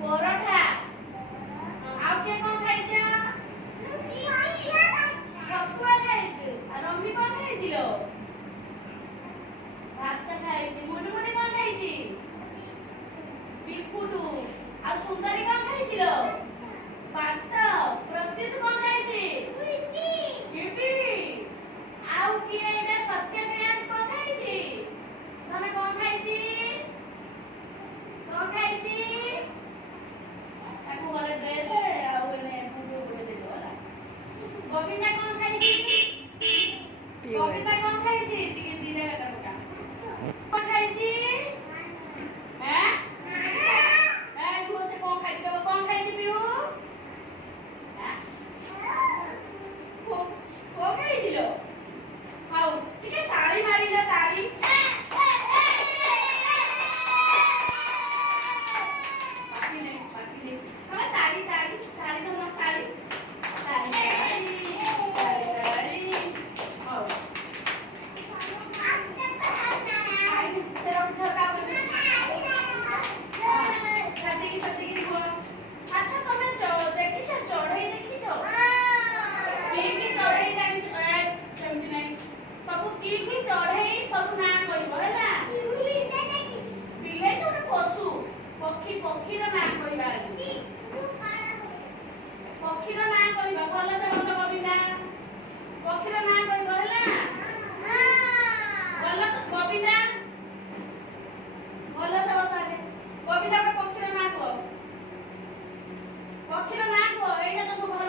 ପରଠା। ଆଉ କିଏ କଣ ଖାଇଛ? ଛତୁଆ ଖାଇଛୁ। ଆଉ ରମି କଣ ଖାଇଛି ଲୋ? ଭାତ ଖାଇଛି। ମୁନୁମୁନି କଣ ଖାଇଛି? ବିକୁଟୁ। ଆଉ ସୁନ୍ଦରୀ କଣ ଖାଇଛି ଲୋ? ଭାତ। ପ୍ରତ୍ୟୁଷ କଣ ଖାଇଛି? ଇପି। ଆଉ କିଏ ଏଇଟା ସତ୍ୟ ପ୍ରିୟାଂଶ କଣ ଖାଇଛି? ତମେ କଣ ଖାଇଛି? କଣ ଖାଇଛି? ତାକୁ ଭଲ ଡ୍ରେସ୍ ଆଉ ମାନେ ବୁଟୁ ଦେଇଦେବ ହେଲା। ଗୋବିନ୍ଦା କଣ ଖାଇଛି? କବିତା କଣ ଖାଇଛି? ଟିକେ ଦିଟା କଥା ପକା। କଣ ଖାଇଛି? ଆଁ? ଏ ପୁଅ ସେ କଣ ଖାଇଛି? କହିବ କଣ ଖାଇଛି ପିଉ? ଆଁ? କଣ ଖାଇଛି ଲୋ? ହଉ ଟିକେ ତାଳି ମାରିଲ ତାଳି। ପାଟି ନାହିଁ ପାଟି ନାହିଁ। ହଁ ତାଳି ତାଳି ତାଳି ଧର ତାଳି। ତାଳି ତାଳି ତାଳି ତାଳି। ହଉ। ସେ ରଖ ତାପରେ। ସେତିକି ସେତିକି ରୁହ। ଆଚ୍ଛା ତମେ ଦେଖିଛ ଚଢେଇ ଦେଖିଛ? କି କି ଚଢେଇ ଜାଣିଛ? ସେମିତି ନାହିଁ। ସବୁ କି କି ଚଢେଇ ସବୁ ନାଁ କହିବ ହେଲା। ବିଲେଇ ଗୋଟେ ପଶୁ। ପକ୍ଷୀର ନାଁ କହିବା ଆଜି। ପକ୍ଷୀର ନାଁ କହିବା। ଭଲସେ ବସ ଗୋବିନ୍ଦା। ପକ୍ଷୀର ନାଁ କହିବ ହେଲା। ଭଲସେ ଗୋବିନ୍ଦା। ଭଲସେ ବସ ଆଗେ। ଗୋବିନ୍ଦା ଗୋଟେ ପକ୍ଷୀର ନାଁ କୁହ। ପକ୍ଷୀର ନାଁ କୁହ। ଏଇଟା ତମକୁ ଭଲ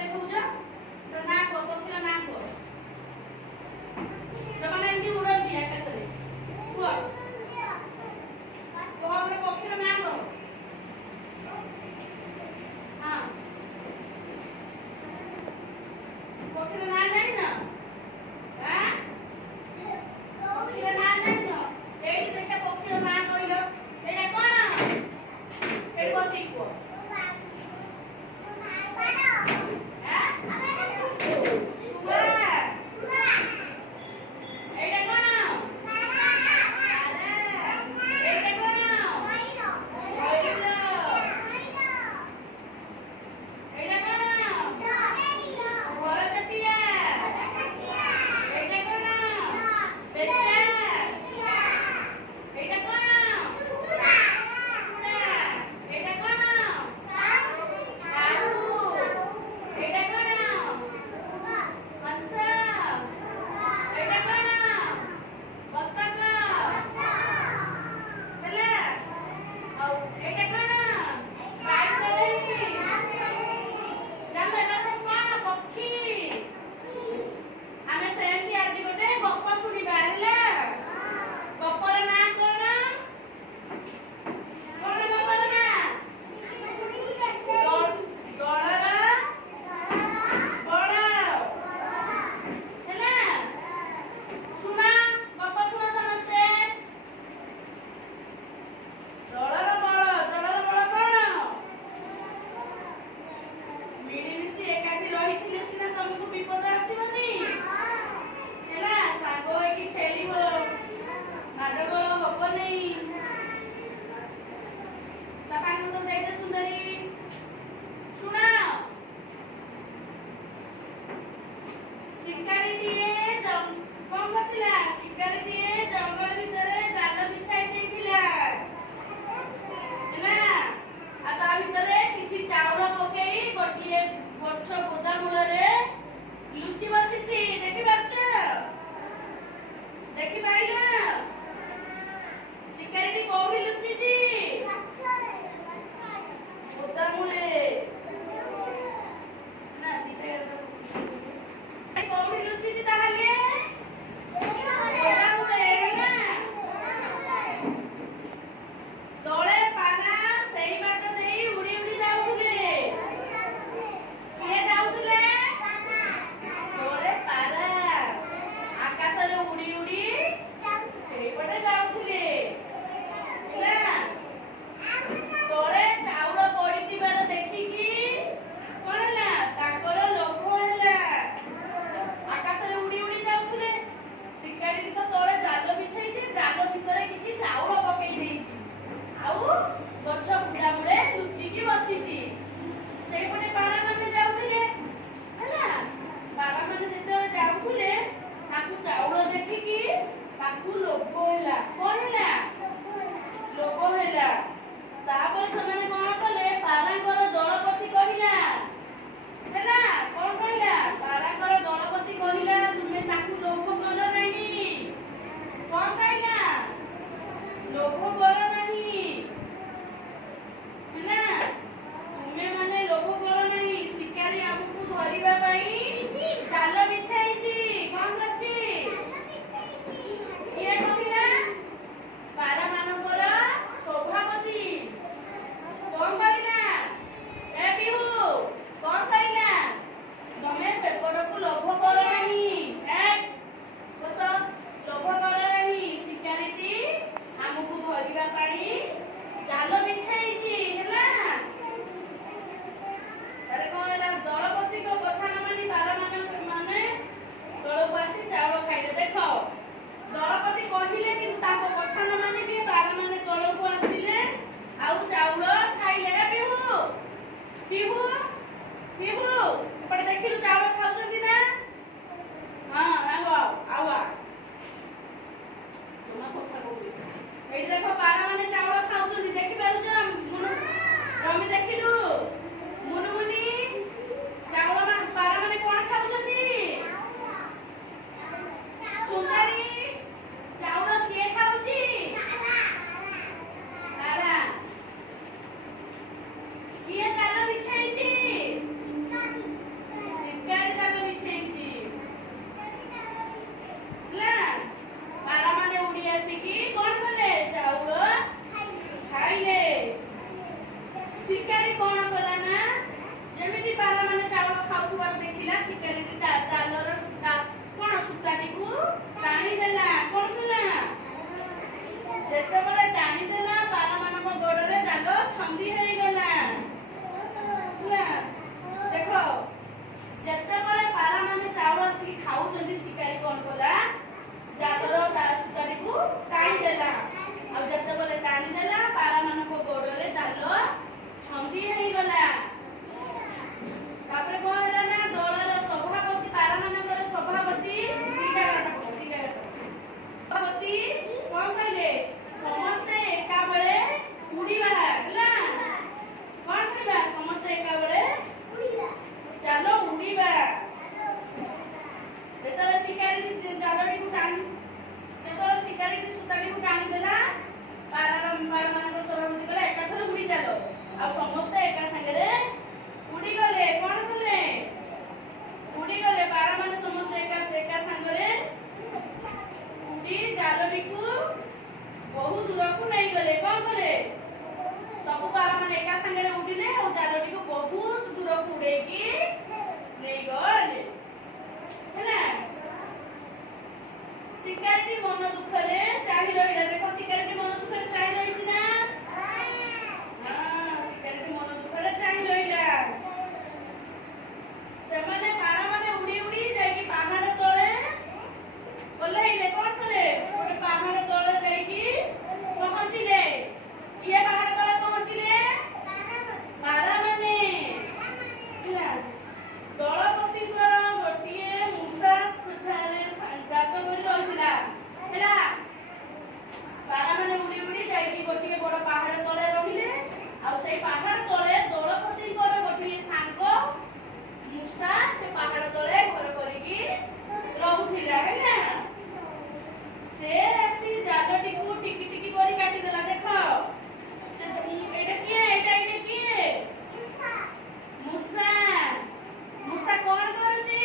ଦେଖଉଛ। ନାଁ କୁହ। ପକ୍ଷୀର ନାଁ କୁହ। ଯୋଉମାନେ ଏମିତି ଉଡନ୍ତି ଆକାଶରେ। କୁହ। କୁହ ଗୋଟେ ପକ୍ଷୀର ନାଁ କୁହ। ହଁ। ପକ୍ଷୀର ନାଁ ଜାଣିନ? ଆଁ? ପକ୍ଷୀର ନାଁ ଜାଣିନ? ଏଇଠି ଦେଖିଆ ପକ୍ଷୀର ନାଁ କହିଲ। ଏଇଟା କଣ? ଏଇଠି ବସିକି କୁହ। ଶୁଆ। ଏଇଟା କଣ? ଏଇଟା କଣ? ମୟୂର। ଏଇଟା କଣ? ଘରଚଟିଆ। ଏଇଟା କଣ? ପେଚା। ଏଇଟା କଣ? କୁକୁଡ଼ା। ଏଇଟା କଣ? କାଉ। ଏଇଟା କଣ? ହଂସ। ଏଇଟା କଣ? ବତକ। ହେଲା। ଆଉ ଏଇଟା କଣ? ବାଇଚଢ଼େଇ। ଜାଣିଲ ଏଟା ସବୁ କଣ? ପକ୍ଷୀ। ଆମେ ସେମିତି ଆଜି ଗୋଟେ ଗପ ଶୁଣିବା ହେଲା। ଗପର ନାଁ କଣ? କଣ ଗପର ନାଁ? ଦଳର ବଳ। ହେଲା। ଶୁଣ ଗପ ଶୁଣ ସମସ୍ତେ। ଦଳର ବଳ। ଦଳର ବଳ କଣ? ମିଳିମିଶି ଏକାଠି ରହିଥିଲେ ସିନା ତମକୁ ବିପଦ ଆସିବନି। ହେଲା। ସାଙ୍ଗ ହେଇକି ଖେଳିବ। ମାଡଗୋଳ ହବନି। ତା ପାଣି ବୋତଲ ଦେଇଦେ ସୁନ୍ଦରୀ। ଶୁଣ। ଶିକାରୀଟିଏ କଣ କରିଥିଲା? ଶିକାରୀଟିଏ ଜଙ୍ଗଲ ଭିତରେ ଜାଲ ବିଛାଇ ଦେଇଥିଲା। ହେଲା। ଆଉ ତା ଭିତରେ କିଛି ଚାଉଳ ପକେଇ ଗୋଟିଏ ଗଛ ବୋଦା ମୂଳରେ ଲୁଚି ବସିଛି। ଦେଖିପାରୁଛ? ଦେଖିପାଇଲ? ଶିକାରୀଟି କୋଉଠି ଲୁଚିଛି? ବୋଦା ମୂଳେ। ନା ଦିଟା କୋଉଠି ଲୁଚିଛି ତାହେଲେ? ବୋଦା ମୂଳେ। ହେଲା। ତଳେ ପାରା ସେଇ ବାଟ ଦେଇ ଉଡି ଉଡି ଯାଉଥିଲେ। କିଏ ଯାଉଥିଲେ? ତଳେ ପାରା ଆକାଶରେ ଉଡି ଉଡି ପାରା ମାନେ ଚାଉଳ ଖାଉଥିବାର ଦେଖିଲା ଶିକାରୀଟି ଜାଲର କଣ ସୂତାଟିକୁ ଟାଣି ଦେଲା। କଣ କଲା? ଯେତେବେଳେ ଟାଣି ଦେଲା ପାରାମାନଙ୍କ ଗୋଡରେ ଜାଲ ଛନ୍ଦି ହେଇଗଲା। ଦେଖ ଯେତେବେଳେ ପାରାମାନେ ଚାଉଳ ଆସିକି ଖାଉଛନ୍ତି ଶିକାରୀ କଣ କଲା? ଜାଲର ସୂତାଟିକୁ ଟାଣି ଦେଲା। ଆଉ ଯେତେବେଳେ ଟାଣି ଦେଲା ପାରାମାନଙ୍କ ଗୋଡରେ ଜାଲ ଛନ୍ଦି ହେଇଗଲା। ତାପରେ କଣ ହେଲା ନା ଦଳର ସଭାପତି ପାରାମାନଙ୍କର ସଭାପତି ସଭାପତି କଣ କହିଲେ? ସମସ୍ତେ ଏକା ବେଳେ ଉଡିବା ହେଲା। କଣ କରିବା? ସମସ୍ତେ ଏକା ବେଳେ ଚାଲ ଉଡିବା। ଯେତେବେଳେ ଶିକାରୀ ଜାଲଟିକୁ ଯେତେବେଳେ ଶିକାରୀ ସୂତାଟିକୁ ଟାଣି ଦେଲା ପାରାମାନଙ୍କ ସଭାପତି କହିଲା ଏକାଥରେ ଉଡି ଚାଲ। ଆଉ ସମସ୍ତେ ଏକା ସାଙ୍ଗରେ ଉଡିଗଲେ। କଣ କଲେ? ଉଡିଗଲେ। ପାରାମାନେ ସମସ୍ତେ ଏକା ସାଙ୍ଗରେ ଉଡି ଜାଲଟିକୁ ବହୁ ଦୂରକୁ ନେଇଗଲେ। କଣ କଲେ? ସବୁ ପାରାମାନେ ଏକା ସାଙ୍ଗରେ ଉଡିଲେ ଆଉ ଜାଲଟିକୁ ବହୁତ ଦୂରକୁ ଉଡେଇକି ନେଇଗଲେ ହେଲା। ଶିକାରୀଟି ମନ ଦୁଃଖରେ ଚାହିଁ ରହିଲା। ଦେଖ ଶିକାରୀଟି ମନ ଦୁଃଖରେ ଚାହିଁ ରହିଛି ନା? ଶିକାରୀଟି ମନ ଦୁଃଖରେ ଚାହିଁ ରହିଲା। ସେମାନେ ପାରାମାନେ ଉଡି ଉଡି ଯାଇକି ପାହାଡ ତଳେ ଓହ୍ଲେଇଲେ। କଣ କଲେ? ଗୋଟେ ପାହାଡ ତଳେ ଯାଇକି ପହଞ୍ଚିଲେ। କିଏ ପାହାଡ ତଳେ ପହଞ୍ଚିଲେ? ପାରାମାନେ ହେଲା। ଦଳପତିଙ୍କର ଗୋଟିଏ ମୂଷା ସେଠାରେ ଗାତ କରି ରହିଥିଲା ହେଲା। ପାରାମାନେ ଉଡି ଉଡି ଯାଇକି ଗୋଟିଏ ବଡ ପାହାଡ ତଳେ ରହିଲେ। ଆଉ ସେଇ ପାହାଡ ତଳେ ଦଳପତିଙ୍କର ଗୋଟିଏ ସାଙ୍ଗ ମୂଷା ସେ ପାହାଡ ତଳେ ଘର କରିକି ରହୁଥିଲା ହେଲା। ସେ ଆସି ଜାଲଟିକୁ ଟିକି ଟିକି କରି କାଟିଦେଲା। ଦେଖ ସେ ଏଇଟା କିଏ? ଏଇଟା କିଏ? ମୂଷା। ମୂଷା କଣ କରୁଛି?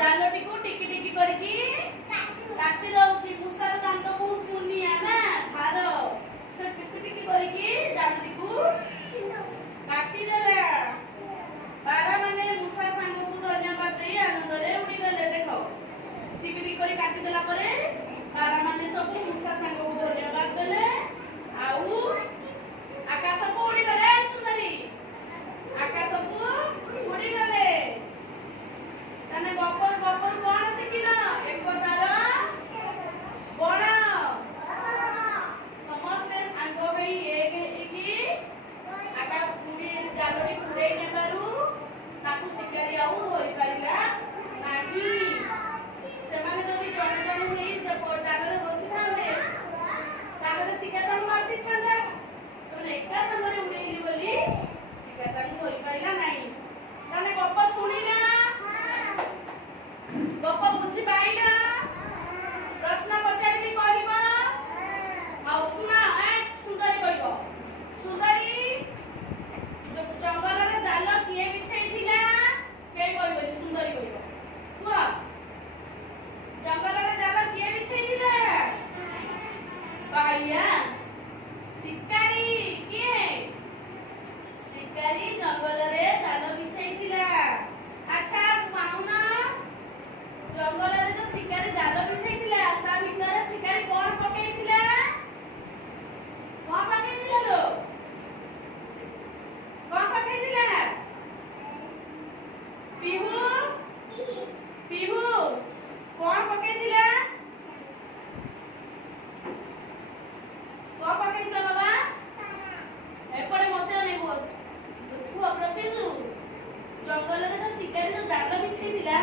ଜାଲଟିକୁ ଟିକି ଟିକି କରିକି କାଟି ଦଉଛି। ମୂଷାର ଦାନ୍ତ ବହୁତ ମୁନିଆ ନା ଧାର। ସେ ଟିକି ଟିକି କରିକି ଜାଲଟିକୁ କାଟିଦେଲା। ପାରାମାନେ ମୂଷା ସାଙ୍ଗକୁ ଧନ୍ୟବାଦ ଦେଇ ଆନନ୍ଦରେ ଉଡିଗଲେ। ଦେଖ ଟିକି ଟିକି କରି କାଟିଦେଲା ପରେ ପାରାମାନେ ସବୁ ମୂଷା ସାଙ୍ଗକୁ ଧନ୍ୟବାଦ ଦେଲେ ଆଉ ଆକାଶକୁ ଉଡିଗଲେ। ସୁନ୍ଦରୀ ଆକାଶକୁ ଉଡିଗଲେ। ତାହେଲେ ଗପରୁ କଣ ଶିଖିଲ? ଏକତାର ବଳ। ସମସ୍ତେ ସାଙ୍ଗ ହୋଇ ଏକ ହେଇକି ଆକାଶ ଜାଲଟିକୁ ଉଡେଇ ନେବାରୁ ତାକୁ ଶିକାରୀ ଆଉ ଧରି ପାରିଲା ନାହିଁ। ସେମାନେ ଯଦି ଜଣେ ଜଣେ ହୋଇ ଜାଲରେ ବସିଥାନ୍ତେ ତାହେଲେ ଶିକାରୀ ତାଙ୍କୁ ମାରି ଦେଇଥାନ୍ତା। ସେମାନେ ଏକା ସାଙ୍ଗରେ ଉଡେଇଲି ବୋଲି ଶିକାରୀ ତାଙ୍କୁ ଧରି ପାରିଲା ନାହିଁ। ତାହେଲେ ଗପ ଶୁଣିଲା? ଗପ ବୁଝି ପାଇଲା? ପ୍ରଶ୍ନ ପଚାରିବି କହିବ? ଆଉ ଶୁଣ ସୁନ୍ଦରୀ କହିବ। ସୁନ୍ଦରୀ ଜଙ୍ଗଲରେ ଜାଲ କିଏ ବିଛେଇଥିଲା? କେହି କହିବନି, ସୁନ୍ଦରୀ କହିବ। କୁହ ଜଙ୍ଗଲରେ ଜାଲ କିଏ ବିଛେଇଥିଲା? ବାଳିଆ। ଶିକାରୀ କିଏ? ଶିକାରୀ ଜଙ୍ଗଲରେ ଜାଲ ବିଛେଇଥିଲା। ଆଚ୍ଛା ପାଉନ ଜଙ୍ଗଲରେ ଯୋଉ ଶିକାରୀ ଜାଲ ବିଛେଇଥିଲା ତା ଭିତରେ ଶିକାରୀ କଣ ପକେଇଥିଲା? କଣ ପକେଇଥିଲା ଲୋ? କଣ ପକେଇଥିଲା? ପିହୁ ପିହୁ କଣ ପକେଇଥିଲା? କଣ ପକେଇଥିଲା ବାବା? ଏପଟେ ମତେ ଅନେଇବ। କୁହ ପ୍ରତିଶୁ ଜଙ୍ଗଲରେ ଯୋଉ ଶିକାରୀ ଯୋଉ ଜାଲ ବିଛେଇଥିଲା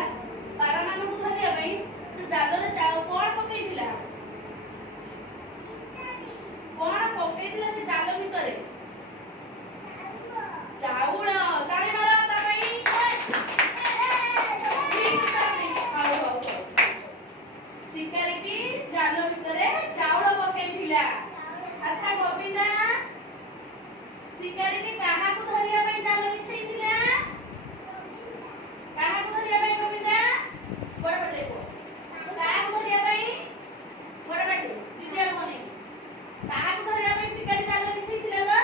ପାରାମାନଙ୍କୁ ଧରିବା ପାଇଁ ସେ ଜାଲରେ କଣ ପକେଇଥିଲା? କଣ ପକେଇଥିଲା ସେ ଜାଲ ଭିତରେ? ଚାଉଳ। ତାଳି ମାର ତା ପାଇଁ। ଶିକାରୀଟି ଜାଲ ଭିତରେ ଚାଉଳ ପକେଇଥିଲା। ଆଚ୍ଛା ଗୋବିନ୍ଦା ଶିକାରୀଟି କାହାକୁ ଧରିବା ପାଇଁ ଜାଲ ବିଛେଇଥିଲା? କାହାକୁ ଧରିବା ପାଇଁ ଗୋବିନ୍ଦା? ବଡ ପାଟିରେ କୁହ। କାହାକୁ ଧରିବା ପାଇଁ? ବଡ ପାଟିରେ ଦିଦି ଆଉ ମନେ। କାହାକୁ ଧରିବା ପାଇଁ ଶିକାରୀ ଜାଲ ବିଛେଇଥିଲା ଲୋ?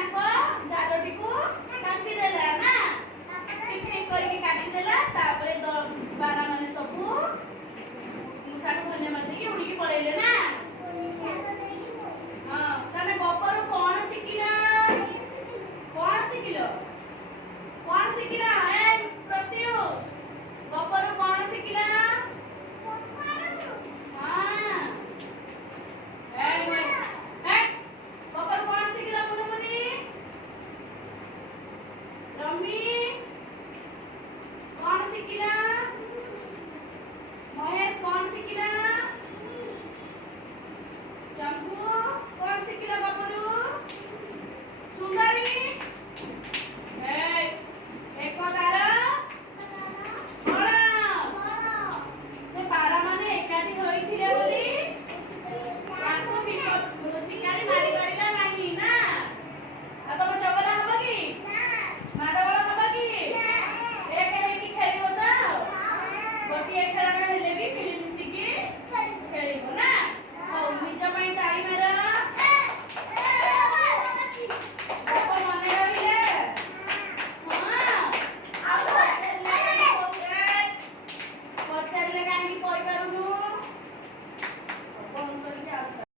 ତାଙ୍କ ଜାଲଟିକୁ କାଟିଦେଲା ନା ଠିକ ଠିକ କରିକି କାଟିଦେଲା। ତାପରେ ବାରା ମାନେ ସବୁ ମୂଷାକୁ ଧନ୍ୟବାଦ ଦେଇକି ଉଡ଼ିକି ପଳେଇଲେ ନା। ହଁ ତାହେଲେ ଗପରୁ